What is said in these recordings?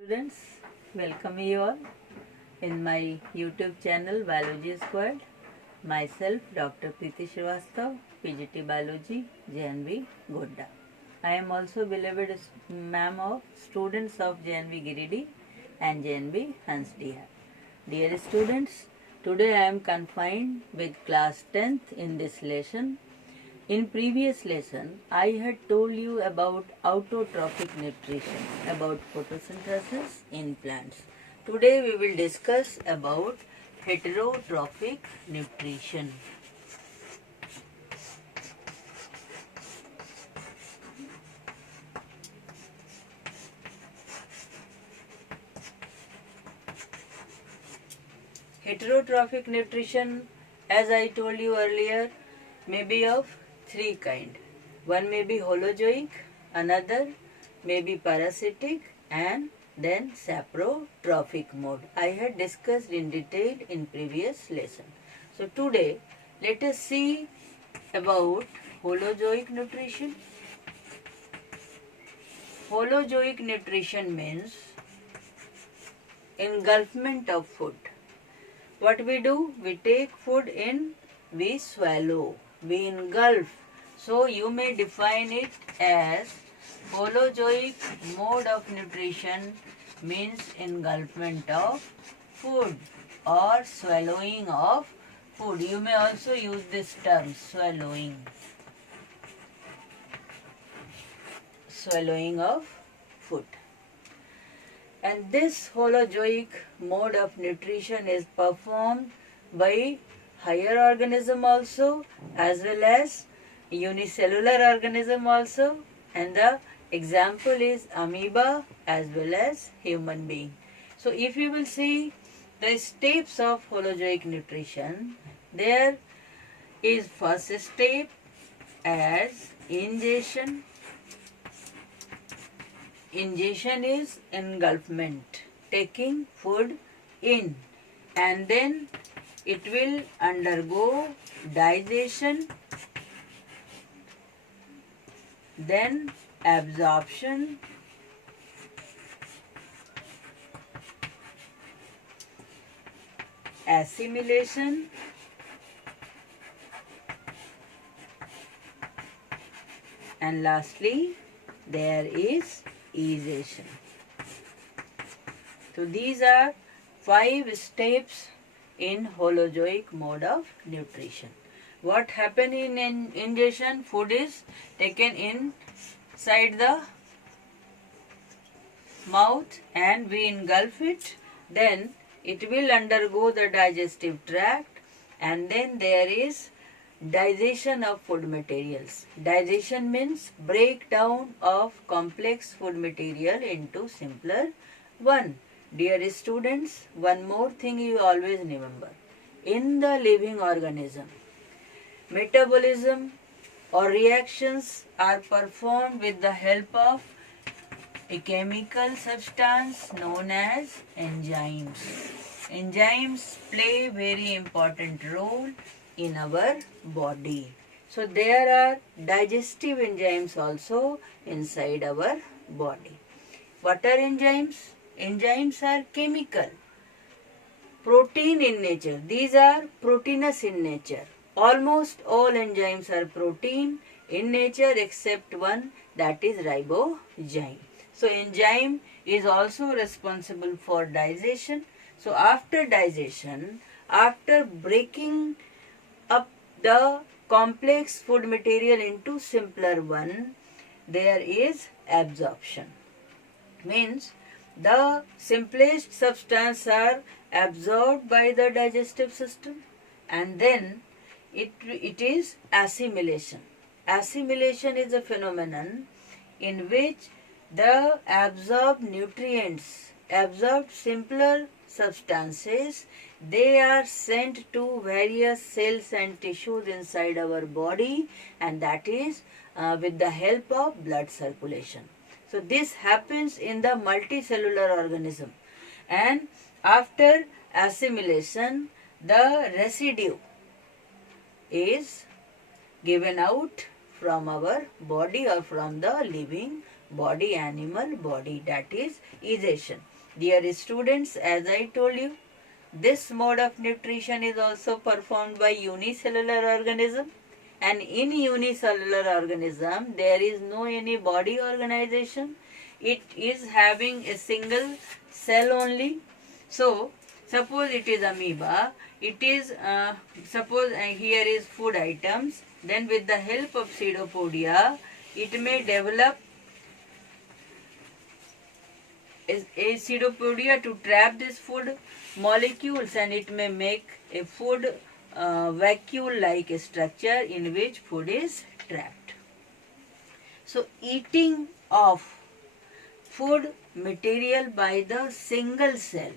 Students, welcome you all in my YouTube channel Biology Squad. Myself, Dr. Preeti Srivastav, PGT Biology, JNV Godda. I am also beloved ma'am of students of JNV Giridi and JNV Hansdihar. Dear students, today I am confined with class 10th in this lesson. In previous lesson, I had told you about autotrophic nutrition, about photosynthesis in plants. Today we will discuss about heterotrophic nutrition. Heterotrophic nutrition, as I told you earlier, may be of three kinds. One may be holozoic, another may be parasitic, and then saprotrophic mode. I had discussed in detail in previous lesson. So today let us see about holozoic nutrition. Holozoic nutrition means engulfment of food. What we do? We take food in, we swallow, we engulf. So you may define it as holozoic mode of nutrition means engulfment of food or swallowing of food. You may also use this term, swallowing. Swallowing of food. And this holozoic mode of nutrition is performed by higher organism also as well as unicellular organism also, and the example is amoeba as well as human being. So if you will see the steps of holozoic nutrition, there is first step as ingestion. Ingestion is engulfment, taking food in, and then it will undergo digestion, then absorption, assimilation, and lastly there is egestion. So these are 5 steps in holozoic mode of nutrition. What happens in ingestion? Food is taken inside the mouth and we engulf it. Then it will undergo the digestive tract, and then there is digestion of food materials. Digestion means breakdown of complex food material into simpler one. Dear students, one more thing you always remember. In the living organism, metabolism or reactions are performed with the help of a chemical substance known as enzymes. Enzymes play very important role in our body. So there are digestive enzymes also inside our body. What are enzymes? Enzymes are chemical, protein in nature. These are proteinous in nature. Almost all enzymes are protein in nature except one, that is ribozyme. So enzyme is also responsible for digestion. So after digestion, after breaking up the complex food material into simpler one, there is absorption. Means the simplest substance are absorbed by the digestive system, and then it is assimilation. Assimilation is a phenomenon in which the absorbed nutrients, absorbed simpler substances, they are sent to various cells and tissues inside our body, and that is with the help of blood circulation. So this happens in the multicellular organism, and after assimilation the residue is given out from our body or from the living body, animal body, that is egestion. Dear students, as I told you, this mode of nutrition is also performed by unicellular organism, and in unicellular organism there is no any body organization. It is having a single cell only. So suppose it is amoeba, it is suppose here is food items, then with the help of pseudopodia it may develop a pseudopodia to trap this food molecules, and it may make a food vacuole like structure in which food is trapped. So eating of food material by the single cell,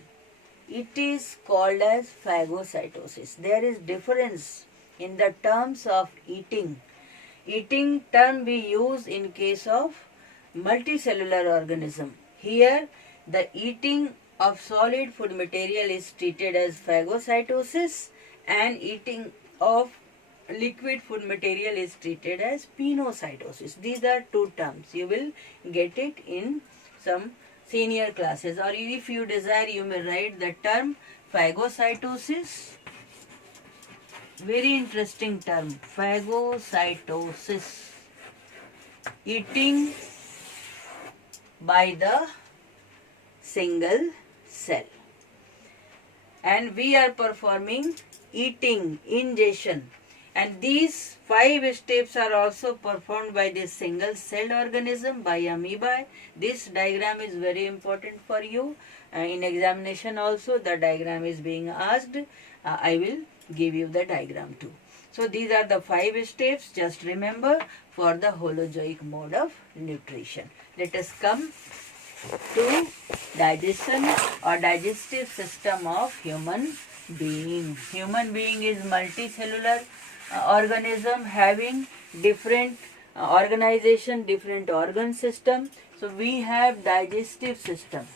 it is called as phagocytosis. There is difference in the terms of eating. Eating term we use in case of multicellular organism. Here the eating of solid food material is treated as phagocytosis, and eating of liquid food material is treated as pinocytosis. These are two terms. You will get it in some senior classes, or if you desire you may write the term phagocytosis. Very interesting term, phagocytosis. Eating by the single cell. And we are performing eating, ingestion. And these 5 steps are also performed by this single celled organism, by amoeba. This diagram is very important for you. In examination also the diagram is being asked. I will give you the diagram too. So these are the 5 steps, just remember, for the holozoic mode of nutrition. Let us come to digestion or digestive system of human being. Human being is multicellular organism having different organization, different organ system. So we have digestive system.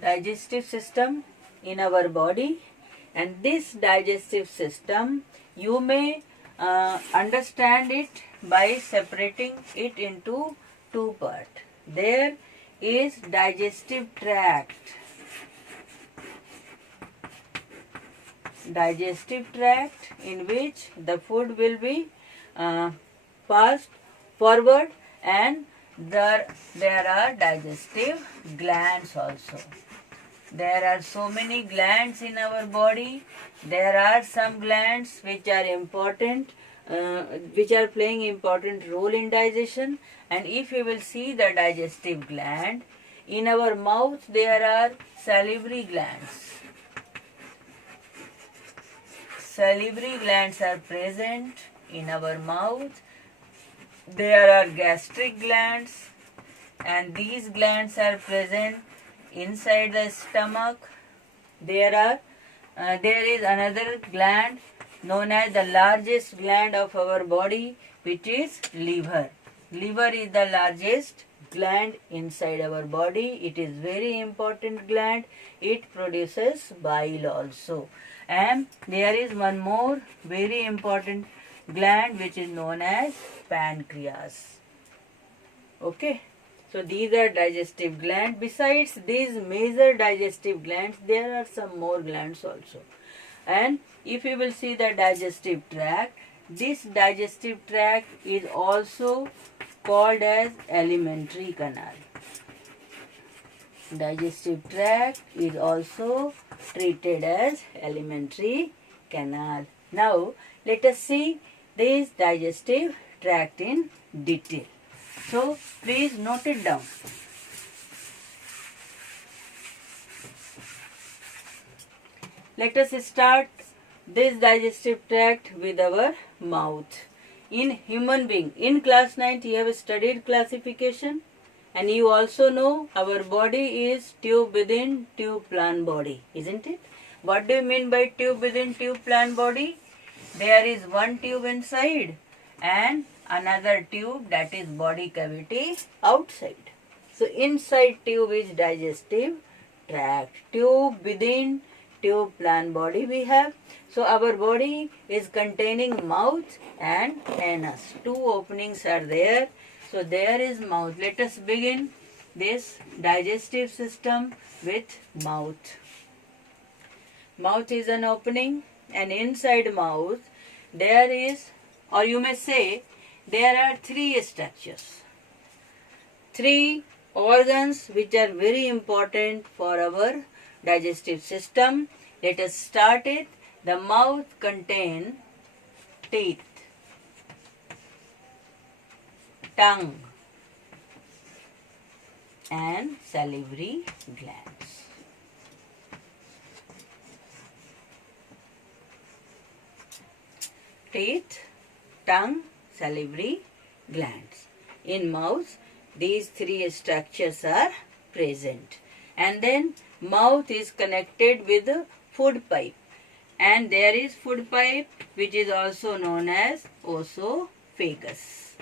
Digestive system in our body, and this digestive system you may understand it by separating it into 2 parts. There is digestive tract. Digestive tract in which the food will be passed forward, and there are digestive glands also. There are so many glands in our body. There are some glands which are important, which are playing important role in digestion. And if you will see the digestive gland, in our mouth there are salivary glands. Salivary glands are present in our mouth. There are gastric glands, and these glands are present inside the stomach. There is another gland known as the largest gland of our body, which is liver. Liver is the largest gland inside our body. It is very important gland. It produces bile also. And there is one more very important gland which is known as pancreas. Okay. So these are digestive glands. Besides these major digestive glands, there are some more glands also. And if you will see the digestive tract, this digestive tract is also called as alimentary canal. Digestive tract is also treated as alimentary canal. Now let us see this digestive tract in detail. So please note it down. Let us start this digestive tract with our mouth. In human being, in class 9th you have studied classification, and you also know our body is tube within tube plan body, isn't it? What do you mean by tube within tube plan body? There is one tube inside and another tube, that is body cavity, outside. So inside tube is digestive tract. Tube within tube plan body we have. So our body is containing mouth and anus. Two openings are there. So there is mouth. Let us begin this digestive system with mouth. Mouth is an opening, and inside mouth there is, or you may say, there are three structures. Three organs which are very important for our digestive system. Let us start it. The mouth contains teeth, tongue, and salivary glands. Teeth, tongue, salivary glands. In mouth, these three structures are present. And then mouth is connected with the food pipe. And there is food pipe which is also known as esophagus.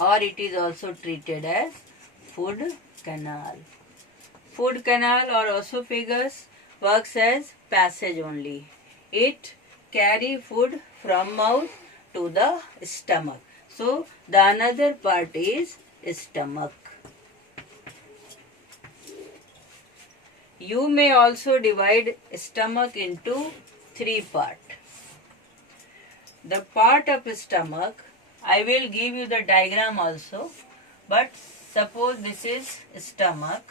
Or it is also treated as food canal. Food canal or esophagus works as passage only. It carries food from mouth to the stomach. So the another part is stomach. You may also divide stomach into three parts. The part of stomach, I will give you the diagram also, but suppose this is stomach,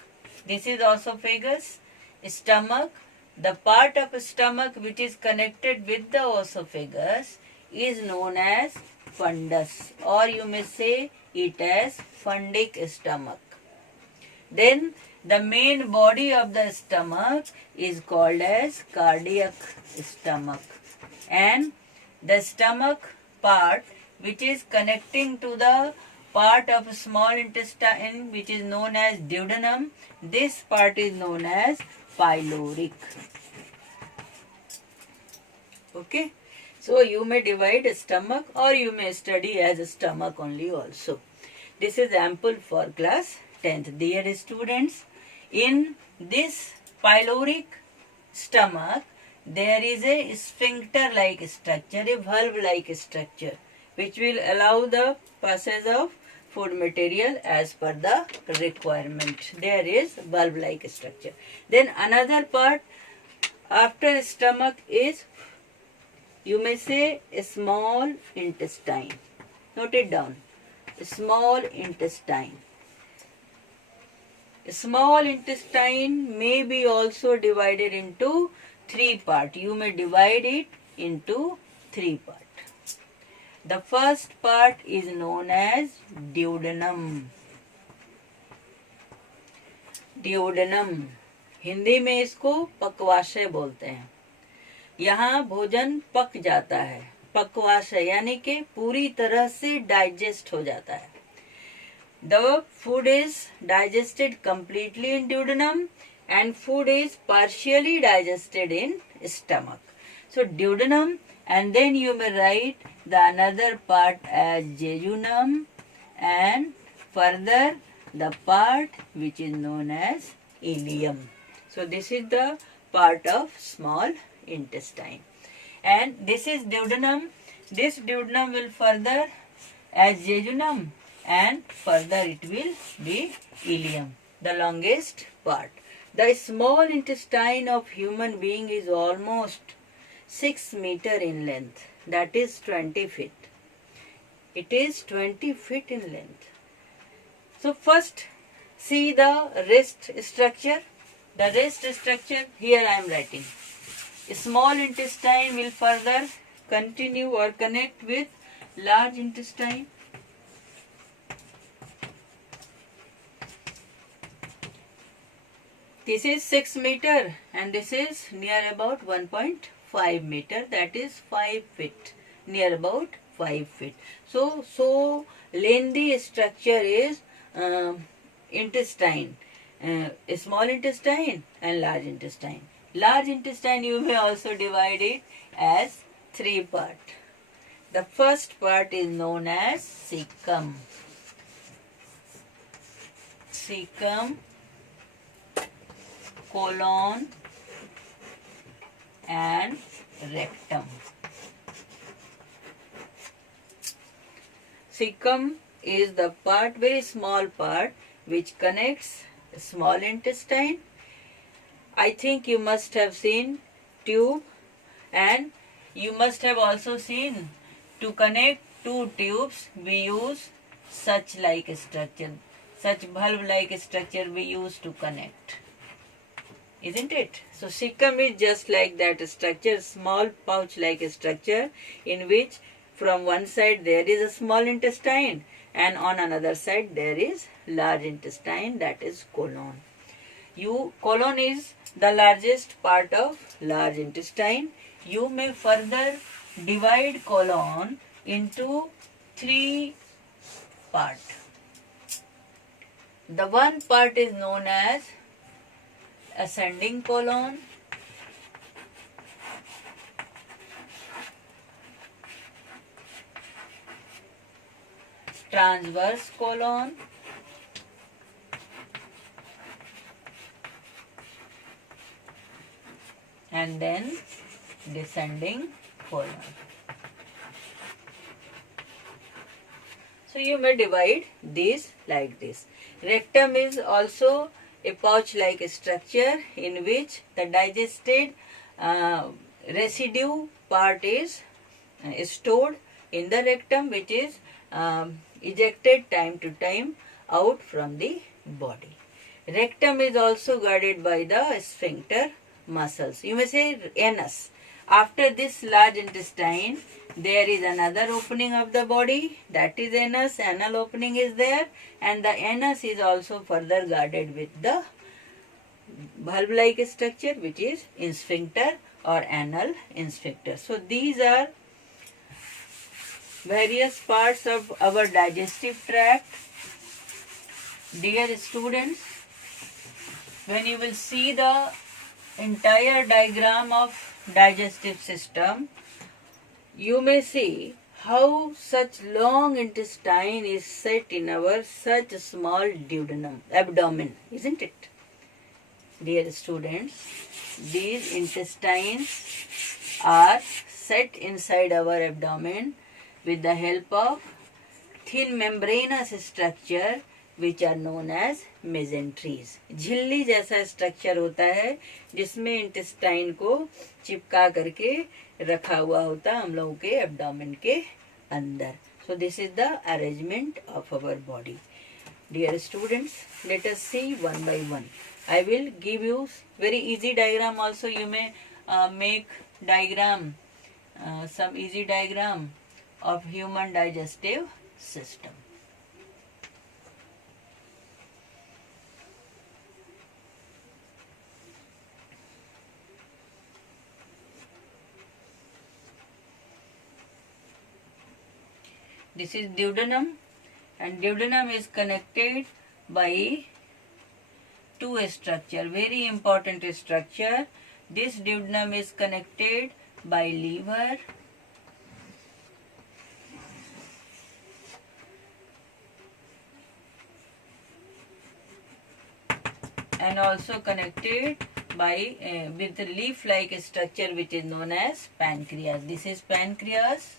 this is esophagus, stomach. The part of stomach which is connected with the esophagus is known as fundus, or you may say it as fundic stomach. Then the main body of the stomach is called as cardiac stomach, and the stomach part which is connecting to the part of small intestine which is known as duodenum, this part is known as pyloric. Okay, so you may divide stomach or you may study as stomach only also. This is ample for class 10th. Dear students, in this pyloric stomach there is a sphincter like structure, a valve like structure, which will allow the passage of food material as per the requirement. There is valve like structure. Then another part after stomach is, you may say, a small intestine. Note it down. Small intestine. Small intestine may be also divided into three parts. You may divide it into three parts. The first part is known as duodenum. Duodenum. Hindi में इसको पक्वाशय बोलते हैं. यहाँ भोजन पक जाता है. पक्वाशय यानी कि पूरी तरह से डाइजेस्ट हो जाता है. The food is digested completely in duodenum and food is partially digested in stomach. So duodenum, and then you may write the another part as jejunum, and further the part which is known as ileum. So this is the part of small intestine, and this is duodenum. This duodenum will further as jejunum, and further it will be ileum, the longest part. The small intestine of human being is almost 6 meters in length, that is 20 feet. It is 20 feet in length. So first see the rest structure. The rest structure here I am writing. Small intestine will further continue or connect with large intestine. This is 6 meter and this is near about 1.5 meter, that is 5 feet, near about 5 feet. So lengthy structure is intestine, small intestine and large intestine. Large intestine you may also divide it as three parts. The first part is known as cecum. Cecum. colon and rectum. Cecum is the part, very small part, which connects small intestine. I think you must have seen tube, and you must have also seen to connect two tubes we use such like structure, such valve like structure we use to connect, isn't it? So cecum is just like that structure, small pouch like structure in which from one side there is a small intestine and on another side there is large intestine, that is colon. Colon is the largest part of large intestine. You may further divide colon into three parts. The one part is known as ascending colon, transverse colon, and then descending colon. So you may divide these like this. Rectum is also a pouch-like structure in which the digested residue part is stored in the rectum, which is ejected time to time out from the body. Rectum is also guarded by the sphincter muscles. You may say anus. After this large intestine, there is another opening of the body, that is anus. Anal opening is there, and the anus is also further guarded with the valve-like structure, which is sphincter or anal sphincter. So these are various parts of our digestive tract. Dear students, when you will see the entire diagram of digestive system, you may see how such long intestine is set in our such small duodenum, abdomen, isn't it? Dear students, these intestines are set inside our abdomen with the help of thin membranous structure which are known as mesenteries. झिल्ली जैसा structure होता है जिसमें intestine को चिपका करके रखा हुआ होता है हम लोगों के एब्डोमेन के अंदर. So this is the arrangement of our body. Dear students, let us see one by one. I will give you very easy diagram also. You may make diagram, some easy diagram of human digestive system. This is duodenum, and duodenum is connected by two structure, very important structure. This duodenum is connected by liver, and also connected by with the leaf-like structure which is known as pancreas. This is pancreas.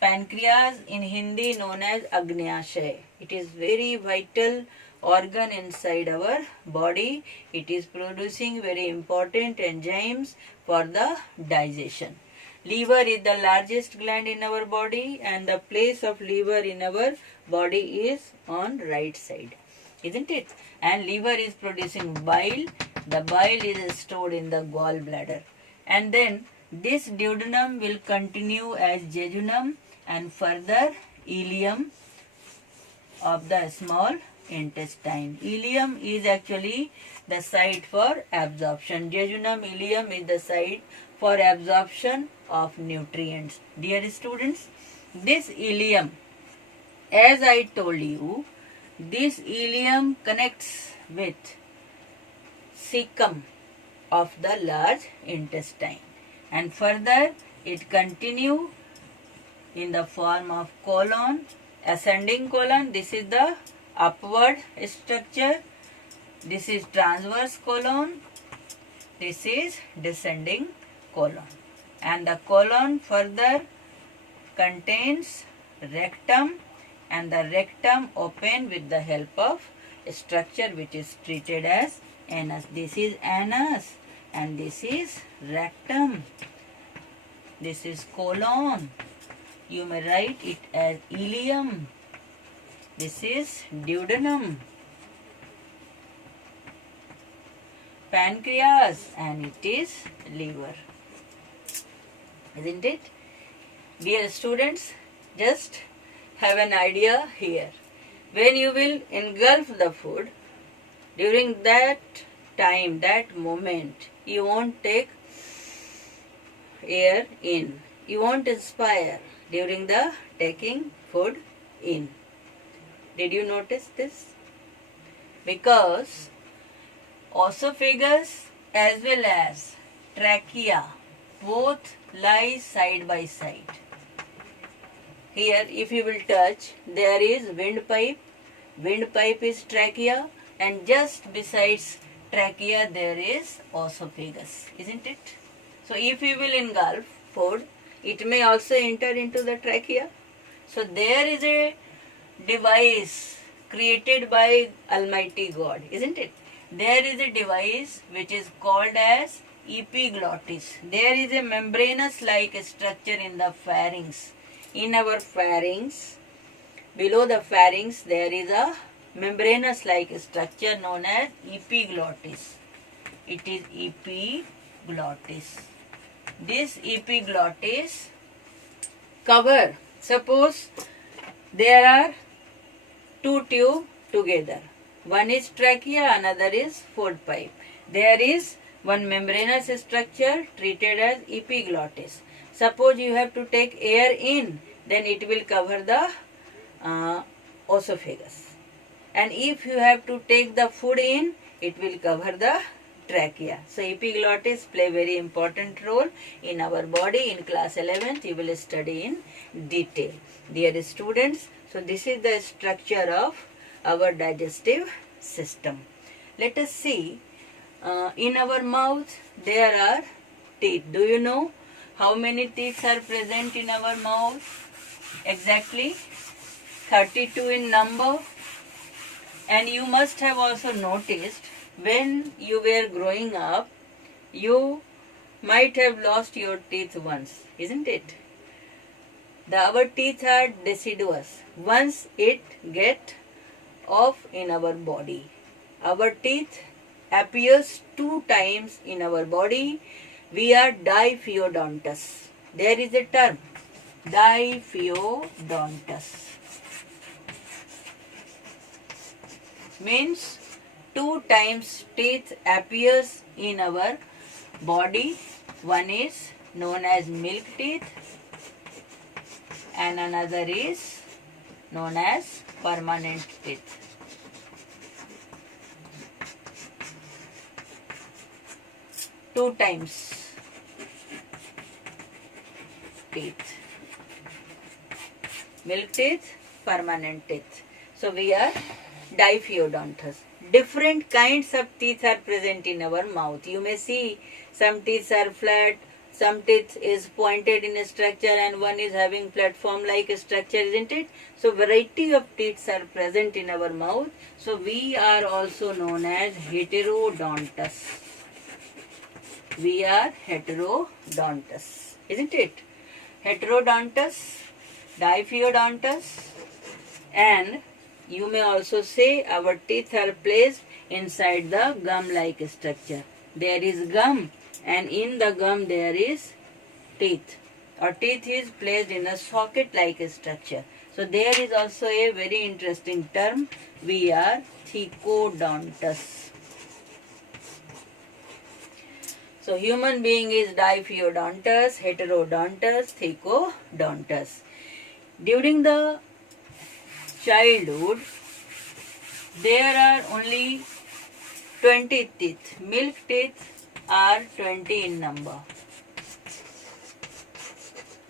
Pancreas in Hindi known as Agnyashay. It is very vital organ inside our body. It is producing very important enzymes for the digestion. Liver is the largest gland in our body, and the place of liver in our body is on right side, isn't it? And liver is producing bile. The bile is stored in the gallbladder, and then this duodenum will continue as jejunum and further ileum of the small intestine. Ileum is actually the site for absorption. Jejunum, ileum is the site for absorption of nutrients. Dear students, this ileum, as I told you, this ileum connects with cecum of the large intestine, and further it continue in the form of colon, ascending colon. This is the upward structure, This is transverse colon. This is descending colon. And the colon further contains rectum, and the rectum open with the help of a structure which is treated as anus. This is anus and this is rectum. This is colon. You may write it as ileum. This is duodenum. Pancreas, and it is liver. Isn't it? Dear students, just have an idea here. When you will engulf the food, during that time, that moment, you won't take air in. You won't inspire during the taking food in. Did you notice this? Because esophagus as well as trachea both lie side by side. Here if you will touch, there is windpipe. Windpipe is trachea, and just besides trachea there is esophagus, isn't it? So if you will engulf food, it may also enter into the trachea. So there is a device created by Almighty God, isn't it? There is a device which is called as epiglottis. There is a membranous like structure in the pharynx. In our pharynx, below the pharynx, there is a membranous like structure known as epiglottis. It is epiglottis. This epiglottis cover, suppose there are two tubes together. One is trachea, another is food pipe. There is one membranous structure treated as epiglottis. Suppose you have to take air in, then it will cover the esophagus. And if you have to take the food in, it will cover the trachea. So epiglottis play very important role in our body. In class 11th, you will study in detail. Dear students, so this is the structure of our digestive system. Let us see, in our mouth there are teeth. Do you know how many teeth are present in our mouth? Exactly 32 in number. And you must have also noticed, when you were growing up, you might have lost your teeth once, isn't it? Our teeth are deciduous. Once it get off in our body, our teeth appears 2 times in our body. We are diphyodontus. There is a term, diphyodontus. Means 2 times teeth appears in our body. One is known as milk teeth and another is known as permanent teeth. Two times teeth. Milk teeth, permanent teeth. So we are diphyodontus. Different kinds of teeth are present in our mouth. You may see some teeth are flat, some teeth is pointed in a structure, and one is having platform like a structure, isn't it? So variety of teeth are present in our mouth. So we are also known as heterodontus. We are heterodontus, isn't it? Heterodontus, diphyodontus, and you may also say our teeth are placed inside the gum-like structure. There is gum, and in the gum there is teeth. Our teeth is placed in a socket-like structure. So there is also a very interesting term. We are thecodontus. So human being is diphyodontus, heterodontus, thecodontus. During the childhood, there are only 20 teeth. Milk teeth are 20 in number.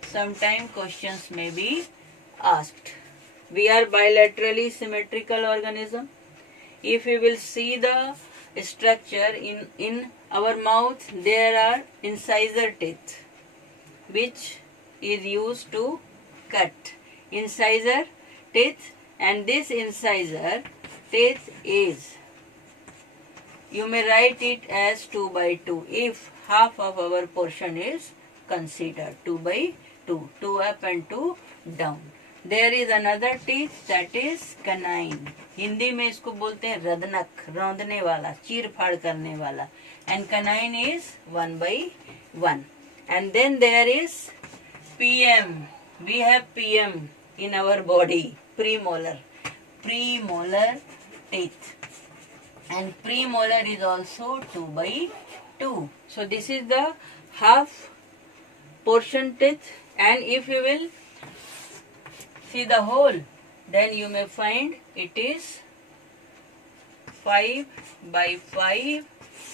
Sometimes questions may be asked. We are bilaterally symmetrical organism. if we will see the structure in our mouth, there are incisor teeth which is used to cut. Incisor teeth, and this incisor teeth is, you may write it as 2 by 2 if half of our portion is considered. 2 by 2, 2 up and 2 down. There is another teeth, that is canine. Hindi में इसको बोलते हैं रदनक, रौंदने वाला, चीर फाड़ करने वाला. And canine is 1 by 1. And then there is PM. We have PM in our body, premolar. Premolar teeth. And premolar is also 2 by 2. So this is the half portion teeth, and if you will see the whole, then you may find it is 5 by 5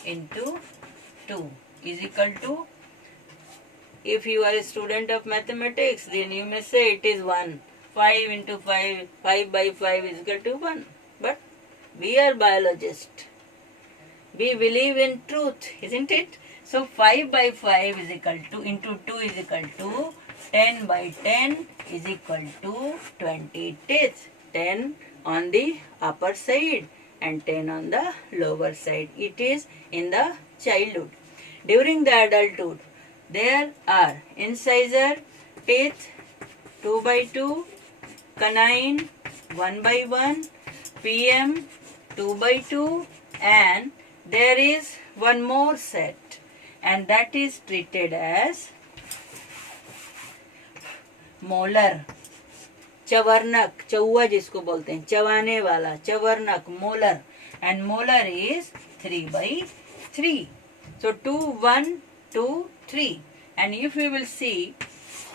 into 2 is equal to, if you are a student of mathematics, then you may say it is 1. 5 into 5, 5 by 5 is equal to 1. But we are biologists. We believe in truth, isn't it? So 5 by 5 is equal to, into 2 is equal to 10 by 10 is equal to 20 teeth. 10 on the upper side and 10 on the lower side. It is in the childhood. During the adulthood, there are incisor teeth 2 by 2, canine 1 by 1, PM 2 by 2, and there is one more set, and that is treated as molar. चवर्नक, चौवा जिसको बोलते हैं, चबाने वाला, चवर्नक, molar, and molar is 3 by 3. So 2, 1, 2, 3. And if we will see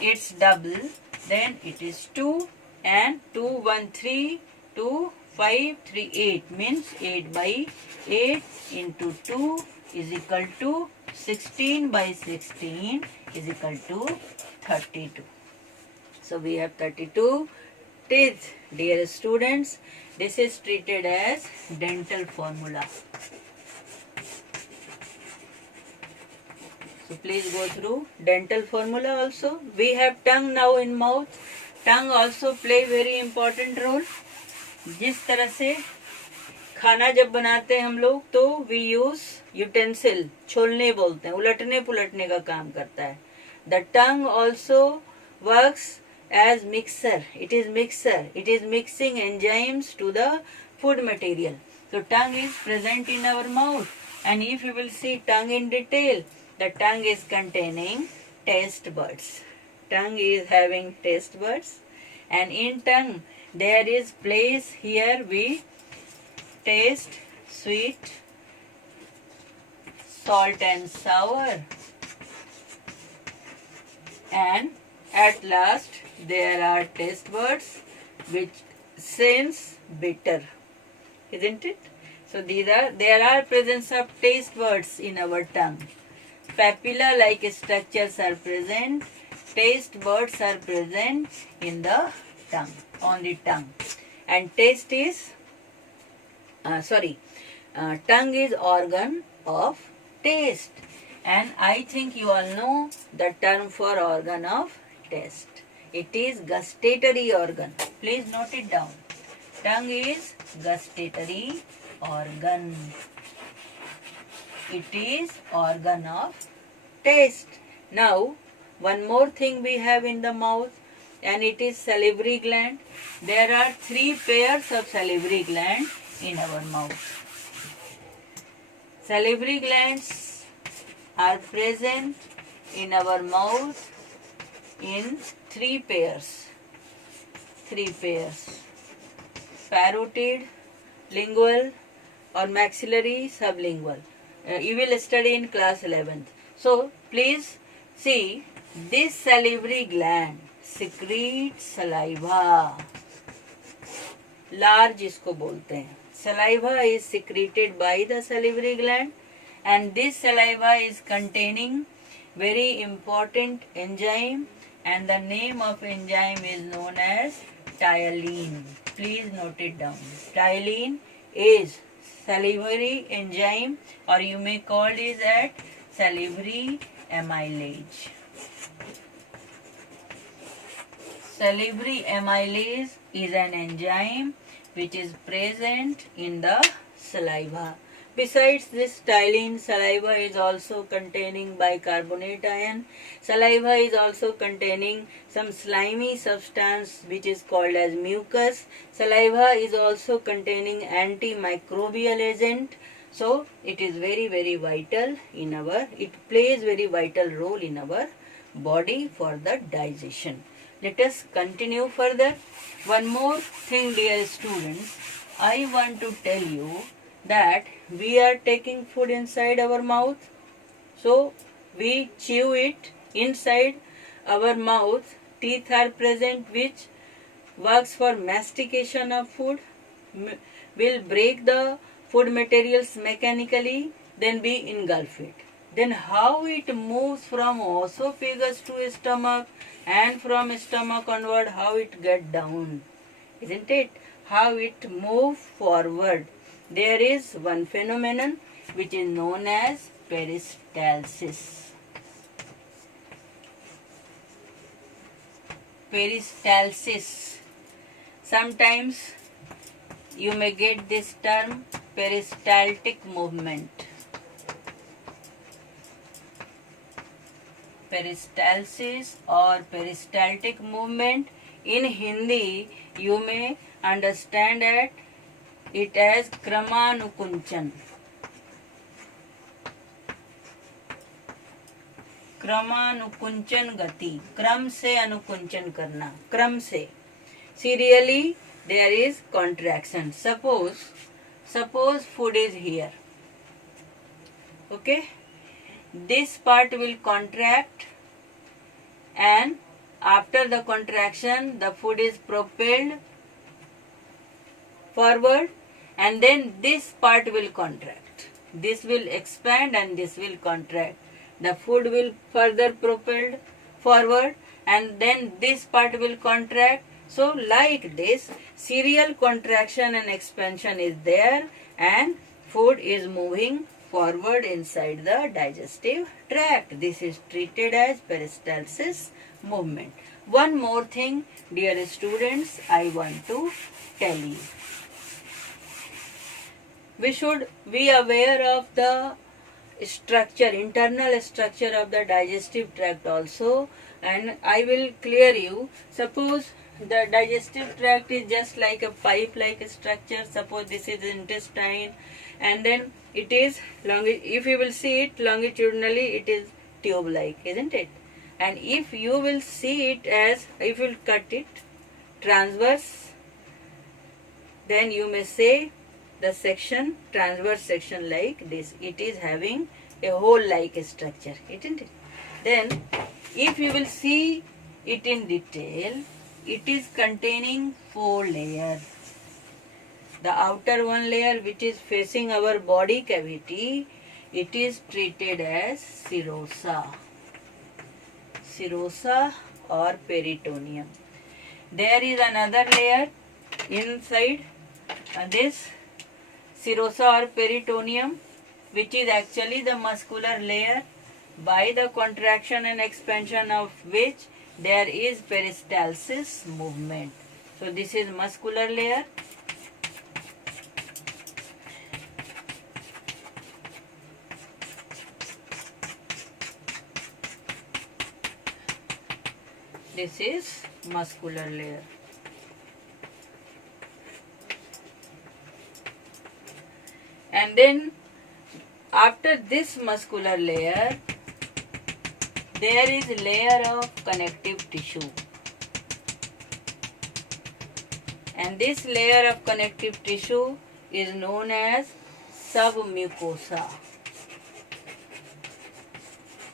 its double, then it is 2, and 2, 1, 3, 2, 5, 3, 8 means 8 by 8 into 2 is equal to 16 by 16 is equal to 32. So we have 32 teeth. Dear students, this is treated as dental formula. So please go through dental formula also. We have tongue now in mouth. Tongue also play very important role. जिस तरह से खाना जब बनाते हैं हम लोग तो वी यूज यूटेंसिल, छोलने बोलते हैं, उलटने पुलटने का काम करता है. The tongue also works as mixer. It is mixer. It is mixing enzymes to the food material. So tongue is present in our mouth, and if you will see tongue in detail, the tongue is containing taste buds. Tongue is having taste buds, and in tongue there is place here we taste sweet, salt and sour, and at last there are taste buds which sense bitter, isn't it? So there are presence of taste buds in our tongue. Papilla like structures are present. Taste buds are present in the tongue, on the tongue. And taste is tongue is organ of taste. And I think you all know the term for organ of taste. It is gustatory organ. Please note it down. Tongue is gustatory organ. It is organ of taste. Now, one more thing we have in the mouth, and it is salivary gland. There are 3 pairs of salivary gland in our mouth. Salivary glands are present in our mouth in 3 pairs. 3 pairs. Parotid, lingual, or maxillary sublingual. You will study in class 11th. So, please see, this salivary gland secretes saliva. Large इसको बोलते हैं. Saliva is secreted by the salivary gland, and this saliva is containing very important enzyme, and the name of enzyme is known as ptyalin. Please note it down. Ptyalin is salivary enzyme, or you may call it as salivary amylase. Salivary amylase is an enzyme which is present in the saliva. Besides this ptyalin, saliva is also containing bicarbonate ion. Saliva is also containing some slimy substance which is called as mucus. Saliva is also containing antimicrobial agent. So it is very, very vital in it plays very vital role in our body for the digestion. Let us continue further. One more thing, dear students, I want to tell you that we are taking food inside our mouth. So we chew it inside our mouth. Teeth are present which works for mastication of food, will break the food materials mechanically, then we engulf it. Then how it moves from esophagus to stomach, and from stomach onward how it get down, isn't it? How it move forward. There is one phenomenon which is known as peristalsis. Peristalsis. Sometimes you may get this term peristaltic movement. Peristalsis or peristaltic movement. In Hindi, you may understand it as kramanukunchan. kramanukunchan gati. क्रम से अनुकुंचन करना. क्रम से. Serially, there is contraction. Suppose food is here. Okay. This part will contract, and after the contraction the food is propelled forward, and then this part will contract. This will expand and this will contract. The food will further propelled forward, and then this part will contract. So like this, serial contraction and expansion is there, and food is moving forward inside the digestive tract. This is treated as peristalsis movement. One more thing, dear students, I want to tell you. We should be aware of the structure, internal structure of the digestive tract also, and I will clear you. Suppose the digestive tract is just like a pipe-like structure. Suppose this is intestine, and then it is if you will see it longitudinally, it is tube-like, isn't it? And if you will see it as, if you will cut it transverse, then you may say the section, transverse section like this. It is having a hole-like structure, isn't it? Then, if you will see it in detail, it is containing 4 layers. The outer one layer, which is facing our body cavity, it is treated as serosa. Serosa or peritoneum. There is another layer inside this serosa or peritoneum, which is actually the muscular layer, by the contraction and expansion of which there is peristalsis movement. So this is muscular layer. This is muscular layer. And then after this muscular layer, there is layer of connective tissue. And this layer of connective tissue is known as submucosa.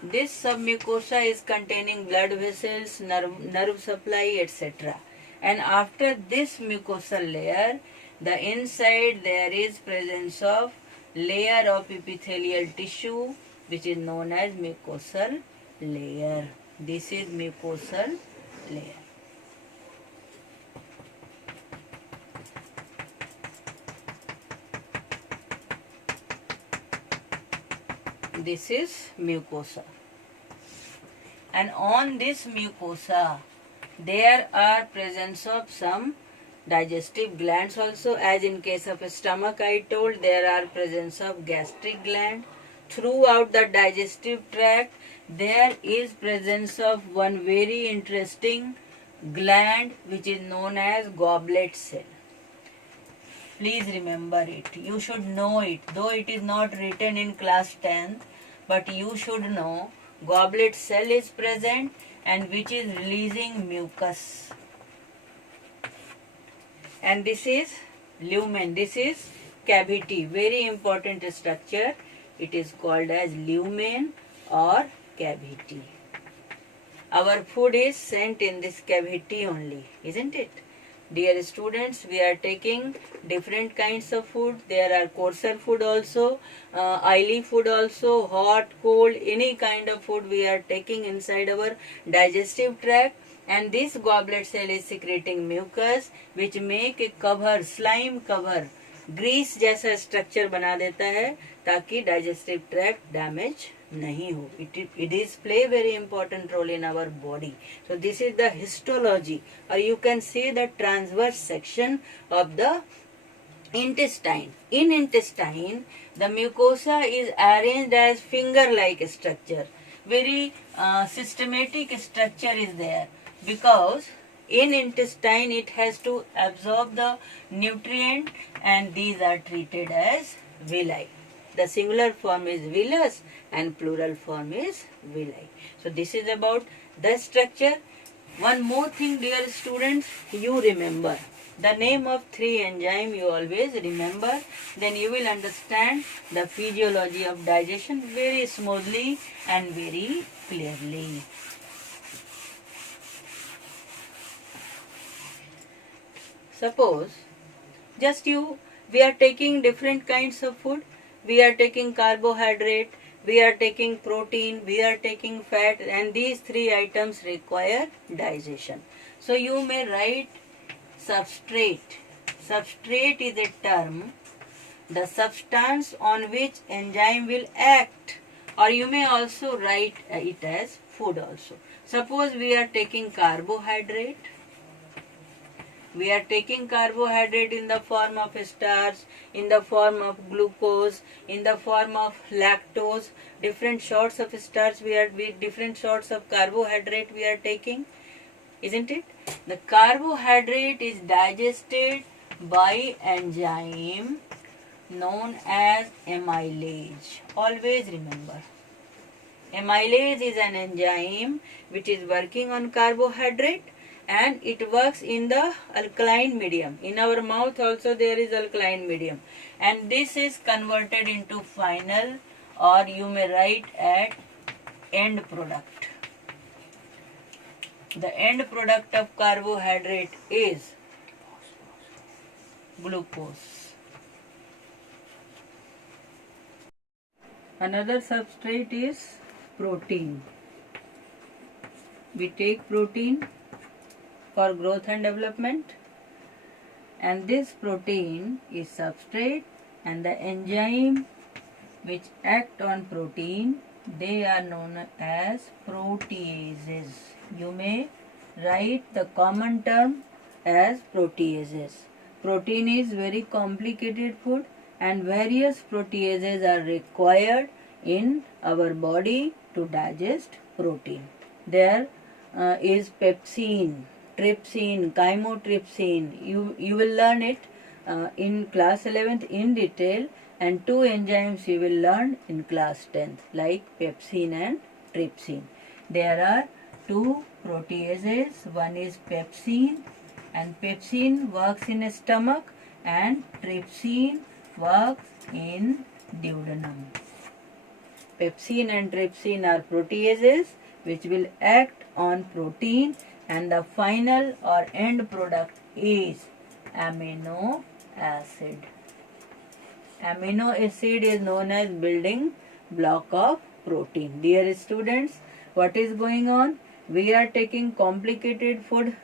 This submucosa is containing blood vessels, nerve supply, etc. And after this mucosal layer, the inside there is presence of layer of epithelial tissue, which is known as mucosal layer. This is mucosal layer. this is mucosa. And on this mucosa, there are presence of some digestive glands also. As in case of stomach, I told there are presence of gastric gland. Throughout the digestive tract, there is presence of one very interesting gland which is known as goblet cell. Please remember it. You should know it. Though it is not written in class 10th, but you should know goblet cell is present and which is releasing mucus. And this is lumen. This is cavity. Very important structure. It is called as lumen or cavity. Our food is sent in this cavity only, isn't it? Dear students, we are taking different kinds of food. There are coarser food also, oily food also, hot, cold, any kind of food we are taking inside our digestive tract. And this goblet cell is secreting mucus which make a cover, slime cover, grease जैसा structure बना देता है ताकि digestive tract damage नहीं हो. It is play very important role in our body. So this is the histology, or you can see the transverse section of the intestine. In intestine, the mucosa is arranged as finger-like structure. Very systematic structure is there, because in intestine it has to absorb the nutrient, and these are treated as villi. The singular form is villus and plural form is villi. So this is about the structure. One more thing, dear students, you remember the name of 3 enzymes, you always remember. Then you will understand the physiology of digestion very smoothly and very clearly. Suppose we are taking different kinds of food. We are taking carbohydrate, we are taking protein, we are taking fat, and these 3 items require digestion. So you may write substrate. Substrate is a term, the substance on which enzyme will act, or you may also write it as food also. Suppose we are taking carbohydrate. We are taking carbohydrate in the form of starch, in the form of glucose, in the form of lactose. Different sorts of starch different sorts of carbohydrate we are taking, isn't it? The carbohydrate is digested by enzyme known as amylase. Always remember, amylase is an enzyme which is working on carbohydrate, and it works in the alkaline medium. In our mouth also there is alkaline medium, and this is converted into final, or you may write at end product. The end product of carbohydrate is glucose. Another substrate is protein. We take protein for growth and development, and this protein is substrate, and the enzyme which act on protein, they are known as proteases. You may write the common term as proteases. Protein is very complicated food, and various proteases are required in our body to digest protein. There is pepsin, trypsin, chymotrypsin. You will learn it in class 11th in detail, and 2 enzymes you will learn in class 10th, like pepsin and trypsin. There are 2 proteases. One is pepsin, and pepsin works in stomach, and trypsin works in duodenum. Pepsin and trypsin are proteases which will act on protein, and the final or end product is amino acid. Amino acid is known as building block of protein. Dear students, what is going on? We are taking complicated food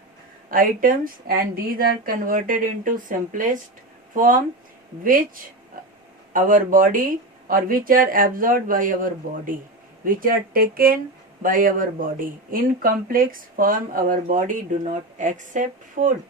items, and these are converted into simplest form, which our body or which are absorbed by our body, which are taken by our body. In complex form, our body do not accept food.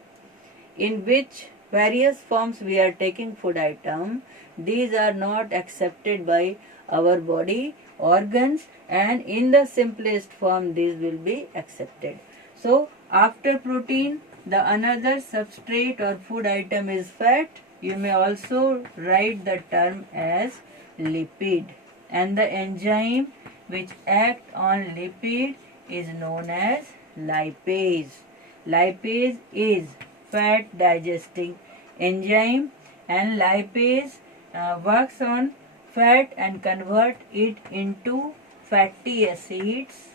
In which various forms we are taking food item, these are not accepted by our body organs, and in the simplest form these will be accepted. So after protein, the another substrate or food item is fat. You may also write the term as lipid, and the enzyme which act on lipid is known as lipase. Lipase is fat digesting enzyme, and lipase works on fat and convert it into fatty acids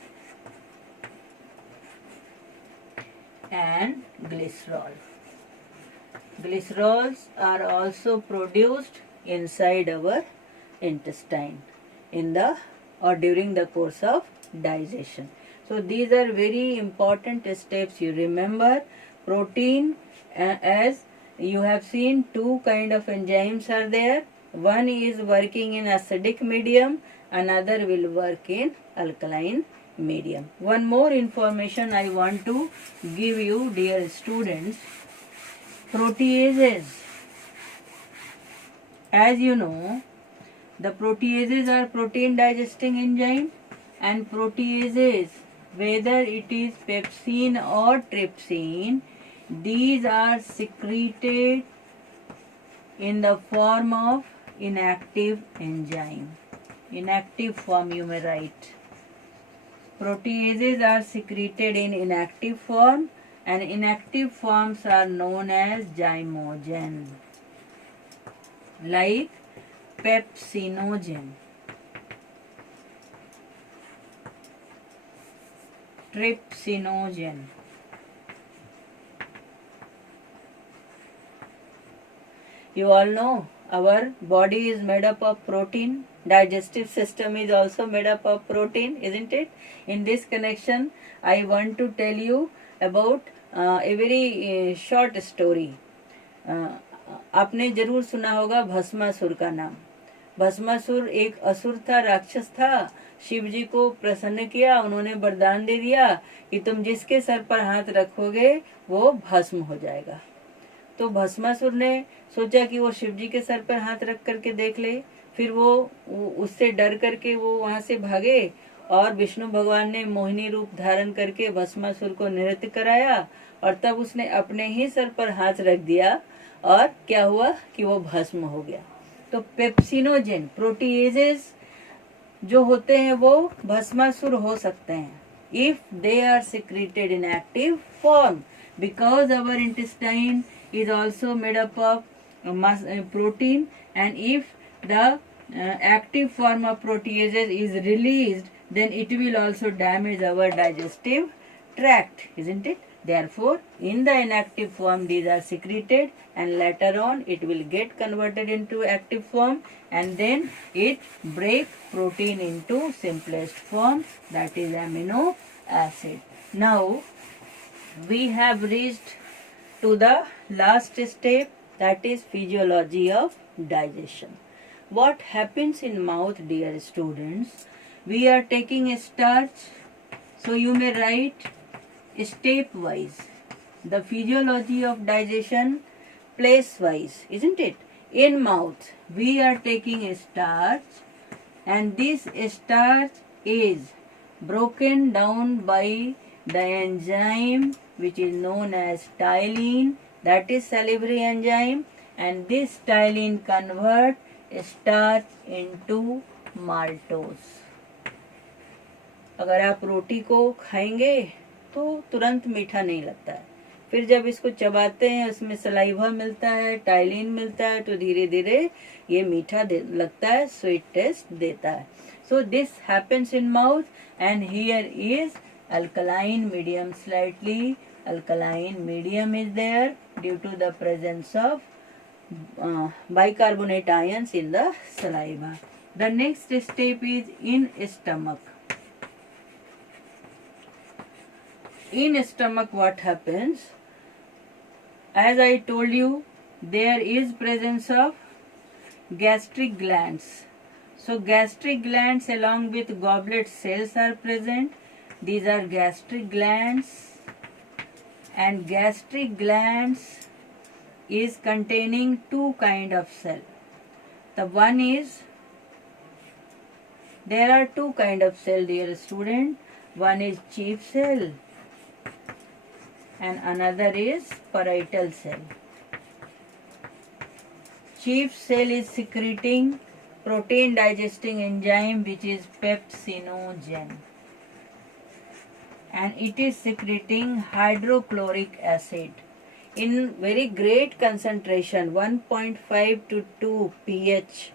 and glycerol. Glycerols are also produced inside our intestine in the or during the course of digestion. So these are very important steps. You remember protein, as you have seen, two kind of enzymes are there. One is working in acidic medium, another will work in alkaline medium. One more information I want to give you, dear students. Proteases, as you know, the proteases are protein digesting enzyme, and proteases, whether it is pepsin or trypsin, these are secreted in the form of inactive enzyme. Inactive form you may write. Proteases are secreted in inactive form, and inactive forms are known as zymogen, like pepsinogen, trypsinogen. You all know our body is made up of protein. Digestive system is also made up of protein, isn't it? In this connection, I want to tell you about a very short story. आपने जरूर सुना होगा भस्मासुर का नाम. भस्मासुर एक असुर था, राक्षस था. शिव जी को प्रसन्न किया, उन्होंने वरदान दे दिया कि तुम जिसके सर पर हाथ रखोगे वो भस्म हो जाएगा. तो भस्मासुर ने सोचा कि वो शिव जी के सर पर हाथ रख करके देख ले. फिर वो उससे डर करके वो वहां से भागे, और विष्णु भगवान ने मोहिनी रूप धारण करके भस्मासुर को नृत्य कराया, और तब उसने अपने ही सर पर हाथ रख दिया, और क्या हुआ कि वो भस्म हो गया. तो पेप्सिनोजेन, प्रोटीएजेस जो होते हैं वो भस्मासुर हो सकते हैं if they are secreted in active form, because our intestine is also made up of protein, and if the active form of proteases is released, then it will also damage our digestive tract, isn't it? Therefore, in the inactive form these are secreted, and later on it will get converted into active form, and then it break protein into simplest form, that is amino acid. Now we have reached to the last step, that is physiology of digestion. What happens in mouth, dear students? We are taking a starch, so you may write step wise the physiology of digestion, place wise, isn't it? In mouth we are taking a starch, and this starch is broken down by the enzyme which is known as ptyalin, that is salivary enzyme, and this ptyalin convert starch into maltose. अगर आप रोटी को खाएंगे तो तुरंत मीठा नहीं लगता है, फिर जब इसको चबाते हैं उसमें सलाइवा मिलता है, टाइलिन मिलता है, तो धीरे धीरे ये मीठा लगता है, स्वीट टेस्ट देता है. So this happens in mouth, and here is alkaline medium, slightly alkaline medium is there due to the presence of bicarbonate ions in the saliva. The next step is in stomach. In stomach what happens? As I told you, there is presence of gastric glands. So gastric glands along with goblet cells are present. These are gastric glands, and gastric glands is containing two kind of cell. The one is, there are two kind of cell, dear student. One is chief cell and another is parietal cell. Chief cell is secreting protein digesting enzyme which is pepsinogen, and it is secreting hydrochloric acid in very great concentration, 1.5 to 2 pH.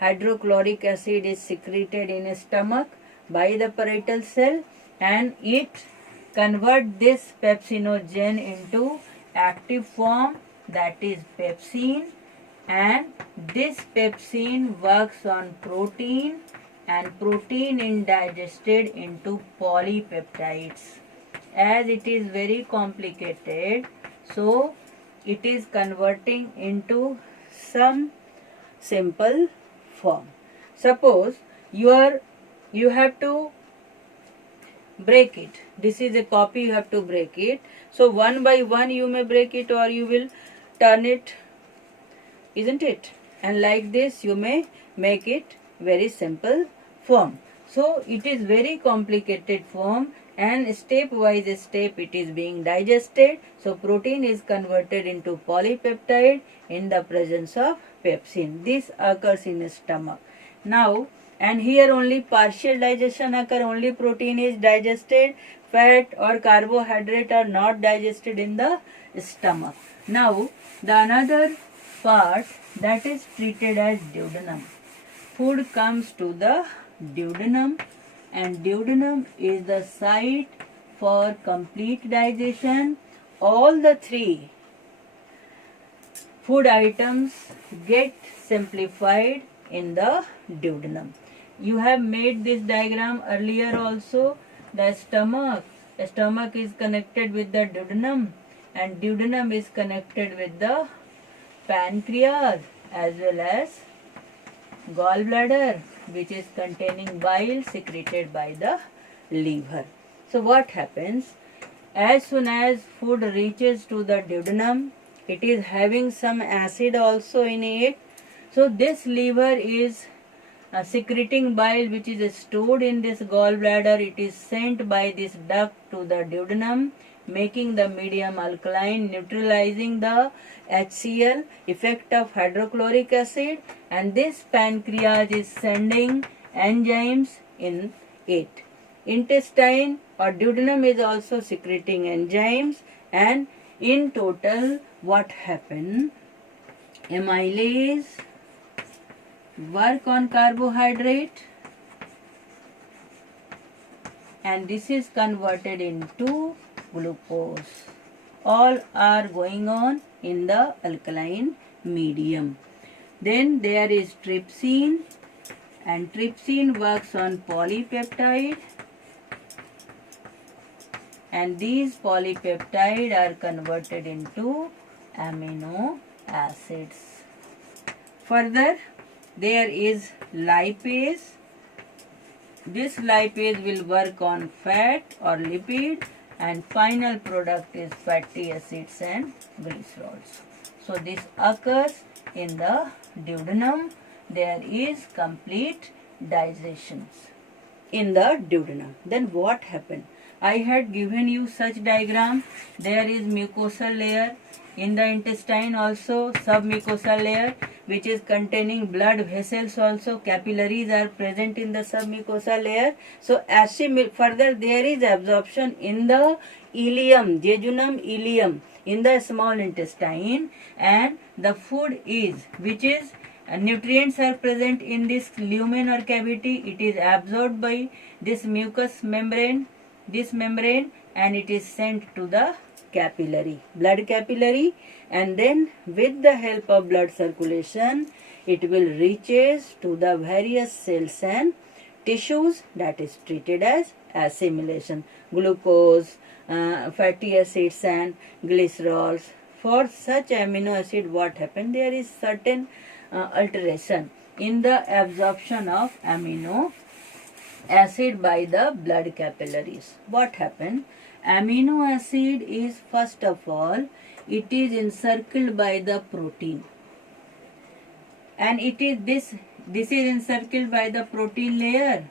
Hydrochloric acid is secreted in the stomach by the parietal cell, and it converts this pepsinogen into active form, that is pepsin, and this pepsin works on protein, and protein is digested into polypeptides. As it is very complicated, so it is converting into some simple form. Suppose you have to break it. This is a copy, you have to break it. So one by one you may break it, or you will turn it, isn't it? And like this you may make it very simple form. So it is very complicated form, and stepwise step it is being digested. So protein is converted into polypeptide in the presence of pepsin. This occurs in the stomach. Now, and here only partial digestion occur, only protein is digested, fat or carbohydrate are not digested in the stomach. Now the another part, that is treated as duodenum. Food comes to the duodenum, and duodenum is the site for complete digestion. All the three food items get simplified in the duodenum. You have made this diagram earlier also. The stomach is connected with the duodenum, and duodenum is connected with the pancreas as well as gallbladder, which is containing bile secreted by the liver. So what happens? As soon as food reaches to the duodenum, it is having some acid also in it. So this liver is secreting bile which is stored in this gallbladder. It is sent by this duct to the duodenum, making the medium alkaline, neutralizing the HCl effect of hydrochloric acid, and this pancreas is sending enzymes in it. Intestine or duodenum is also secreting enzymes, and in total what happen? Amylase work on carbohydrate, and this is converted into glucose. All are going on in the alkaline medium. Then there is trypsin, and trypsin works on polypeptide, and these polypeptide are converted into amino acids. Further, there is lipase. This lipase will work on fat or lipid, and final product is fatty acids and glycerols. So this occurs in the duodenum. There is complete digestion in the duodenum. Then what happened? I had given you such diagram. There is mucosal layer in the intestine, also submucosal layer which is containing blood vessels, also capillaries are present in the submucosal layer. So further there is absorption in the ileum, jejunum ileum, in the small intestine, and the food is, which is nutrients are present in this lumen or cavity. It is absorbed by this mucous membrane, and it is sent to the capillary, blood capillary, and then with the help of blood circulation it will reaches to the various cells and tissues, that is treated as assimilation. Glucose, fatty acids and glycerols. For such amino acid what happened? There is certain alteration. in the absorption of amino acid by the blood capillaries. What happened? Amino acid is, first of all, it is encircled by the protein, and it is this is encircled by the protein layer.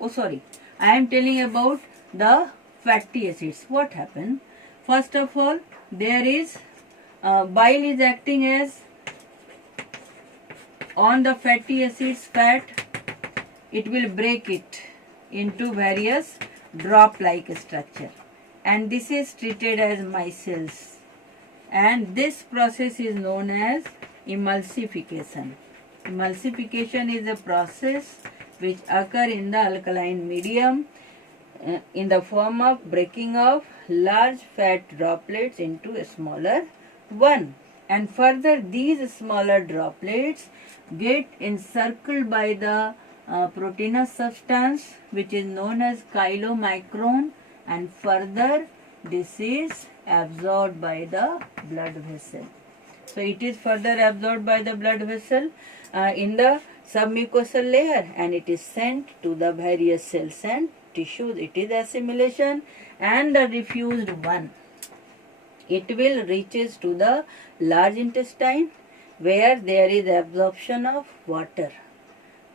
Oh sorry, I am telling about the fatty acids. What happened? First of all, there is bile is acting as on the fatty acids fat. It will break it into various drop like structure, and this is treated as micelles, and this process is known as emulsification. Emulsification is a process which occur in the alkaline medium in the form of breaking of large fat droplets into a smaller one, and further these smaller droplets get encircled by the proteinous substance which is known as chylomicron, and further this is absorbed by the blood vessel. So it is further absorbed by the blood vessel in the submucosal layer, and it is sent to the various cells and tissues. It is assimilation, and the refused one, it will reaches to the large intestine where there is absorption of water.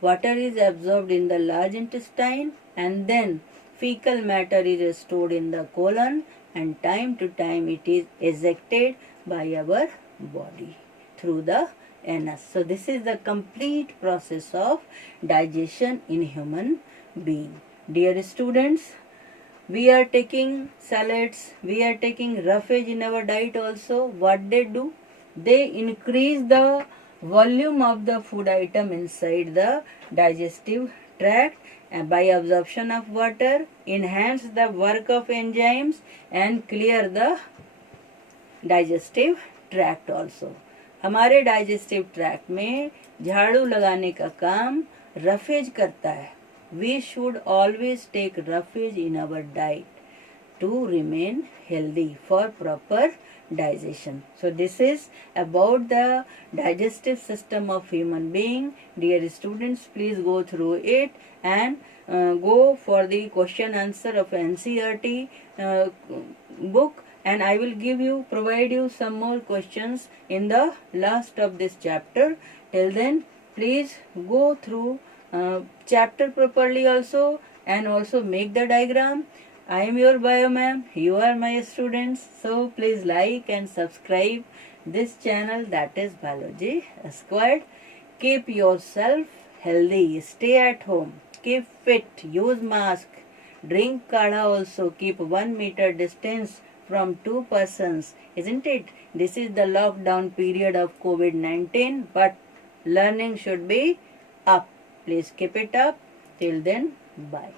Water is absorbed in the large intestine, and then fecal matter is stored in the colon, and time to time it is ejected by our body through the anus. So this is the complete process of digestion in human being. Dear students, we are taking salads, we are taking roughage in our diet also. What they do? They increase the volume of the food item inside the digestive tract, and by absorption of water, enhance the work of enzymes and clear the digestive tract also. हमारे digestive tract में झाड़ू लगाने का काम roughage करता है. We should always take roughage in our diet to remain healthy for proper digestion. So this is about the digestive system of human being. Dear students, please go through it and go for the question answer of NCERT book, and I will provide you some more questions in the last of this chapter. Till then, please go through chapter properly also, and also make the diagram. I am your bio ma'am, you are my students, so please like and subscribe this channel, that is Biology Squared. Keep yourself healthy, stay at home, keep fit, use mask, drink kadha also, keep 1 meter distance from 2 persons, isn't it? This is the lockdown period of COVID-19, but learning should be up. Please keep it up. Till then, bye.